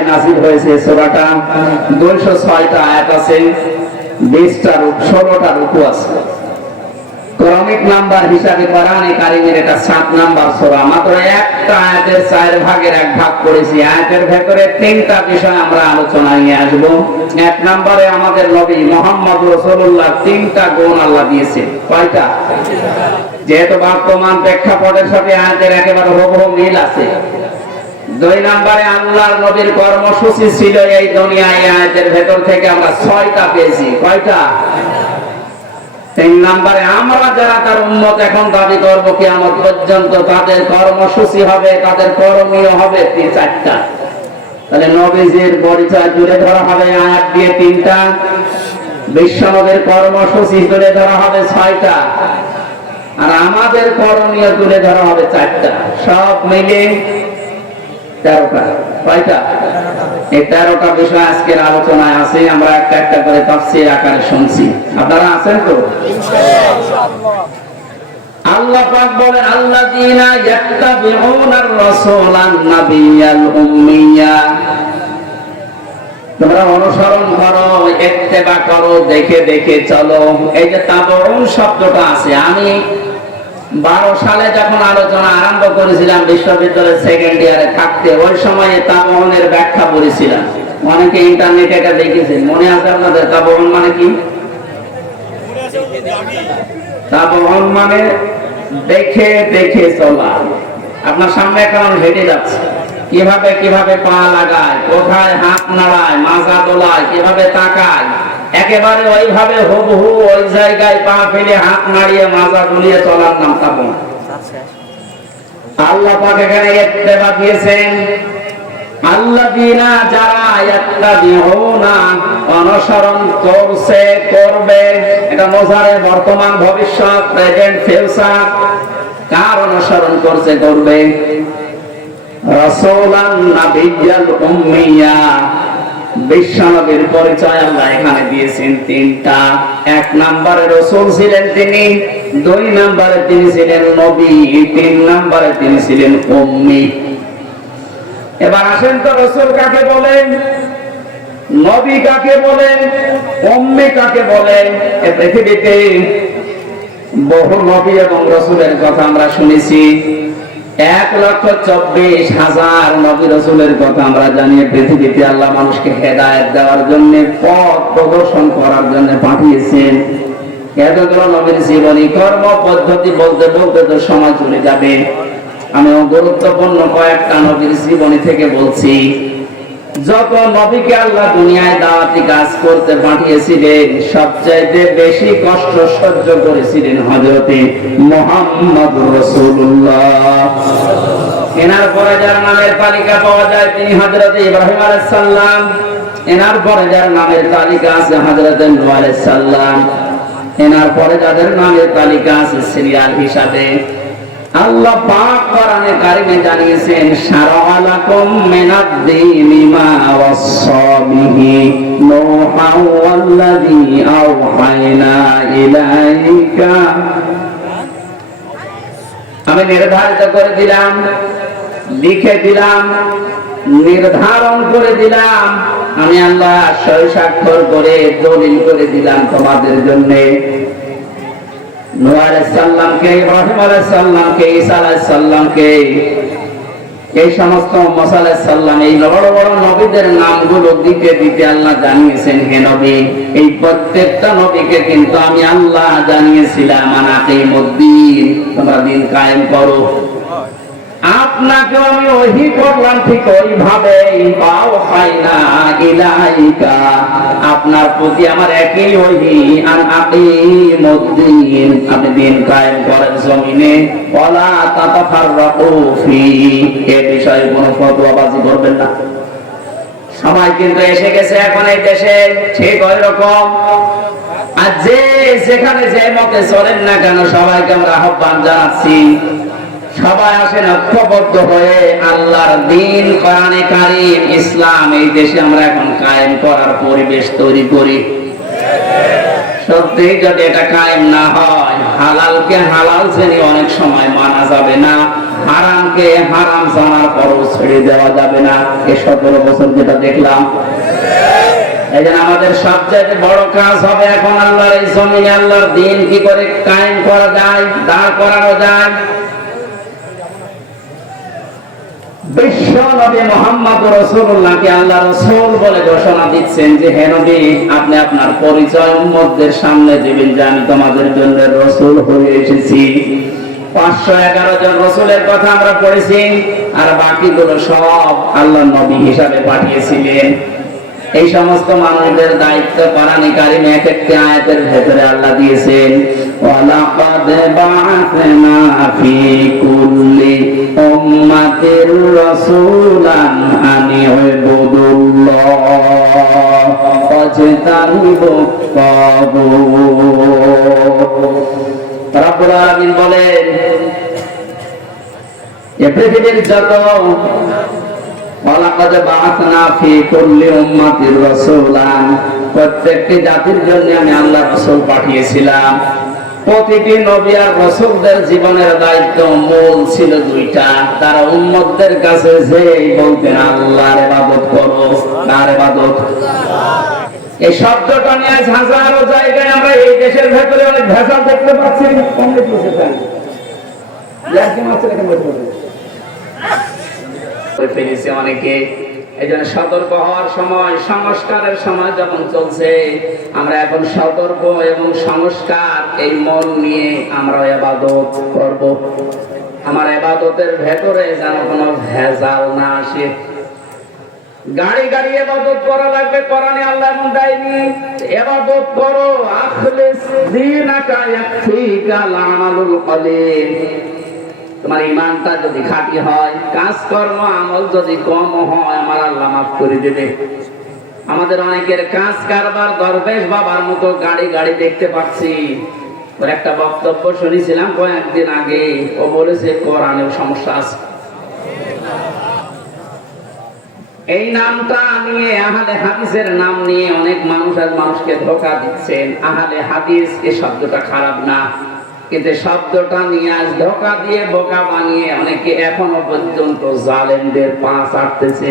মক্কায় নাযিল হয়েছে। সূরাটা 206টা আয়াত আছে, 16টা রুকু আছে। ক্রমিক নাম্বার হিসাবে কোরআনে কারীমের এটা 7 নাম্বার সূরা। মাত্র একটা আয়াতের 4 ভাগের 1 ভাগ করেছি। আয়াতের ভেতরে 3টা বিষয় আমরা আলোচনায় নিয়ে আসব। 1 নম্বরে আমাদের নবী মুহাম্মদ রাসূলুল্লাহ 3টা গুণ আল্লাহ দিয়েছে। কয়টা? যেহেতু বর্তমান প্রেক্ষাপটের সাথে আয়াতের একেবারে হুবহু মিল আছে। 2 নম্বরে আল্লাহর নবীর কর্মসূচি ছিল এই দুনিয়ায়, আয়াতের ভেতর থেকে আমরা 6টা পেয়েছি। কয়টা? 3 নম্বরে আমরা যারা তার উম্মত এখন দাবি করব কিয়ামত পর্যন্ত, তাদের কর্মসূচি হবে, তাদের করণীয় হবে 4টা। তাহলে নবীজির পরিচয় তুলে ধরা হবে আয়াত দিয়ে 3টা, বিশ্বনবীর কর্মসূচি তুলে ধরা হবে 6টা, আর আমাদের করণীয় তুলে ধরা হবে 4টা। সব মিলে 13টা। কয়টা? এই 13টা বিষয় আজকের আলোচনায় আছে। আমরা একটা একটা করে তাফসীর আকারে শুনছি। আপনারা আছেন তো? ইনশাআল্লাহ। আল্লাহ পাক বলেন, আল্লাযীনা ইয়াত্তাবিউনার রাসূলান নাবিয়াল উম্মিয়া। তোমরা অনুসরণ করো, ইত্তেবা করো, দেখে দেখে চলো। এই যে তাবউন শব্দটা আছে, আমি 12 সালে যখন আলোচনা আরম্ভ করেছিলাম বিশ্ববিদ্যালয়ের সেকেন্ড ইয়ারে থাকতে, ওই সময় তাবউনের ব্যাখ্যা করেছিলাম। অনেকে ইন্টারনেটে এটা দেখেছেন, মনে আছে আপনাদের? তাবউন মানে কি? তাবউন মানে দেখে দেখে চলা। আপনার সামনে একটা মানুষ হেঁটে যাচ্ছে, কিভাবে কিভাবে পা লাগায়, কোথায় হাত নাড়ায়, মাজা দোলায়, কিভাবে তাকায়, একেবারে ওইভাবে হুবহু ওই জায়গায় পা ফেলে হাত নাড়িয়ে মাজা দুলিয়ে চলার নাম তাবউন। আল্লাহ পাক এখানে ইত্তেবা দিয়েছেন, আল্লাযীনা যারা ইয়াত্তাবিউনা অনুসরণ করছে, করবে। এটা মুজারে বর্তমান ভবিষ্যৎ, প্রেজেন্ট ফিউচার। কার অনুসরণ করছে, করবে? রাসূলান নাবিয়াল উম্মিয়া, বিশ্বনবীর পরিচয় আল্লাহ এখানে দিয়েছেন 3টা। 1 নম্বরে রাসূল ছিলেন তিনি, 2 নম্বরে তিনি ছিলেন নবী, 3 নম্বরে তিনি ছিলেন উম্মি। এবার আসেন তো, রাসূল কাকে বলেন, নবী কাকে বলেন, উম্মি কাকে বলেন? এই পৃথিবীতে বহু নবী এবং রাসূলের কথা আমরা শুনেছি। 1,24,000 নবী রাসূলের কথা আমরা জানি। পৃথিবীতে আল্লাহ মানুষকে হেদায়েত দেওয়ার জন্য, পথ প্রদর্শন করার জন্য পাঠিয়েছেন। এতগুলো নবীর জীবনী, কর্ম পদ্ধতি বলতে বলতে তো সময় চলে যাবে। আমি গুরুত্বপূর্ণ কয়েকটা নবীর জীবনী থেকে বলছি। যত নবীকে আল্লাহ দুনিয়ায় দাওয়াতি কাজ করতে পাঠিয়েছিলেন, সবচাইতে বেশি কষ্ট সহ্য করেছিলেন হযরতে মুহাম্মদ রাসূলুল্লাহ। এনার পরে যার নামের তালিকা পাওয়া যায় তিনি হযরতে ইব্রাহিম আলাইহিস সালাম। এনার পরে যার নামের তালিকা আছে হযরতে নূহ আলাইহিস সালাম। এনার পরে যাদের নামের তালিকা আছে সিরিয়াল হিসাবে, আল্লাহ পাক কোরআনে কারিমে জানিয়েছেন, শারা'a লাকুম মিনাদ-দীনি মা ওয়াসসা বিহি নূহা ওয়াল্লাযী আওহায়না ইলাইকা। আমি নির্ধারিত করে দিলাম, লিখে দিলাম, নির্ধারণ করে দিলাম, আমি আল্লাহ সই স্বাক্ষর করে দলিল করে দিলাম তোমাদের জন্য। নূহ আলাইহিস সালামকে, ইব্রাহিম আলাইহিস সালামকে, ঈসা আলাইহিস সালামকে, এই সমস্ত মুসা আলাইহিস সালাম, এই বড় বড় নবীদের নামগুলো দিতে দিতে আল্লাহ জানিয়েছেন, হে নবী, এই প্রত্যেকটা নবীকে কিন্তু আমি আল্লাহ জানিয়েছিলাম আনাকিমুদ্দিন, তোমরা দিন কায়েম করো। আপনাকে আমি ওহী করলাম ঠিক ওইভাবে, আওহায়না ইলাইকা, আপনার প্রতি আমার একই ওহী, আন আকিমুদ্দিন, আপনি দিন কায়েম করেন জমিনে, ওয়ালা তাতাফাররাকু ফি, এই বিষয়ে কোনো ফতোয়াবাজি করবেন না। সবাই কিন্তু এসে গেছে এখন এই দেশে, ঠিক ওই রকম। আর যে যেখানে যে মতে চলেন না কেন, সবাইকে আমরা আহ্বান জানাচ্ছি, সবাই আসেন ঐক্যবদ্ধ হয়ে আল্লাহর দ্বীন, কোরআনে কারীম, ইসলাম এই দেশে আমরা এখন কায়েম করার পরিবেশ তৈরি করি। সত্যি যদি এটা কায়েম না হয়, হালালকে হালাল জেনে অনেক সময় মানা যাবে না, হারামকে হারাম জানার পরও ছেড়ে দেওয়া যাবে না। এই 17 বছর যেটা দেখলাম, এই জন্য আমাদের সবচেয়ে বড় কাজ হবে এখন আল্লাহর এই জমিনে আল্লাহর দ্বীন কি করে কায়েম করা যায়, দাঁড় করানো যায়। বিশ্ব নবী মুহাম্মদ রাসূলুল্লাহকে আল্লাহ রাসূল বলে ঘোষণা দিচ্ছেন যে হে নবী, আপনি আপনার পরিচয় উম্মতদের সামনে দিবেন যে আমি তোমাদের জন্য রাসূল হয়ে এসেছি। 511 জন রাসূলের কথা আমরা পড়েছি, আর বাকিগুলো সব আল্লাহ নবী হিসাবে পাঠিয়েছিলেন। এই সমস্ত মানুষদের দায়িত্ব কোরআনে কারিমে এক একটি আয়াতের ভেতরে আল্লাহ দিয়েছেন। ওয়ালাকাদ বা'আথনা ফি কুল্লি উম্মাতির রাসূলান আনি ইবুদুল্লাহ ওয়াজতানিবুত তাগুত। রব্বুল আলামিন বলেন, এই পৃথিবীর যত ওয়ালাকাদ বা'আথনা ফি কুল্লি উম্মাতির রাসূলান, প্রত্যেকটি জাতির জন্য আমি আল্লাহ রাসূল পাঠিয়েছিলাম। প্রতিটি নবী আর রাসূলদের জীবনের দায়িত্ব মূল ছিল দুইটা। তারা উম্মতদের কাছে যে বলতেন আল্লাহর ইবাদত করো, কার ইবাদত? এই শব্দটা নিয়ে হাজারো জায়গায় আমরা এই দেশের ভেতরে অনেক ভেজাল দেখতে পাচ্ছি। কমপ্লিট হয়েছে তাই ইয়ার্কি মারছে এখানে বসে ফেলেছে অনেকে। এই জন্য সতর্ক হওয়ার সময়, সংস্কারের সময় যখন চলছে, আমরা এখন সতর্ক এবং সংস্কার এই মন নিয়ে আমরা ইবাদত করব। আমার ইবাদতের ভেতরে যেন কোনো ভেজাল না আসে। গাড়ি গাড়ি ইবাদত করা লাগবে, কোরআনে আল্লাহ এমন দেয়নি। ইবাদত করো, আখলিস দীনাকা ইয়াকফিকাল আমালুল কলিল। তোমার ইমানটা যদি খাঁটি হয়, কাজকর্ম আমল যদি কম হয়, আমার আল্লাহ মাফ করে দেবে। আমাদের অনেকের কাজ কারবার দরবেশ বাবার মতো গাড়ি গাড়ি দেখতে পাচ্ছি। ওর একটা বক্তব্য শুনেছিলাম কয়েকদিন আগে, ও বলেছে কোরআনেও সমস্যা আছে। এই নামটা নিয়ে, আহলে হাদিসের নাম নিয়ে অনেক মানুষ আর মানুষকে ধোঁকা দিচ্ছেন। আহলে হাদিস এই শব্দটা খারাপ না, কিন্তু শব্দটা নিয়ে আজ ধোঁকা দিয়ে বোকা বানিয়ে অনেকে এখনো পর্যন্ত জালেমদের পা চাটতেছে।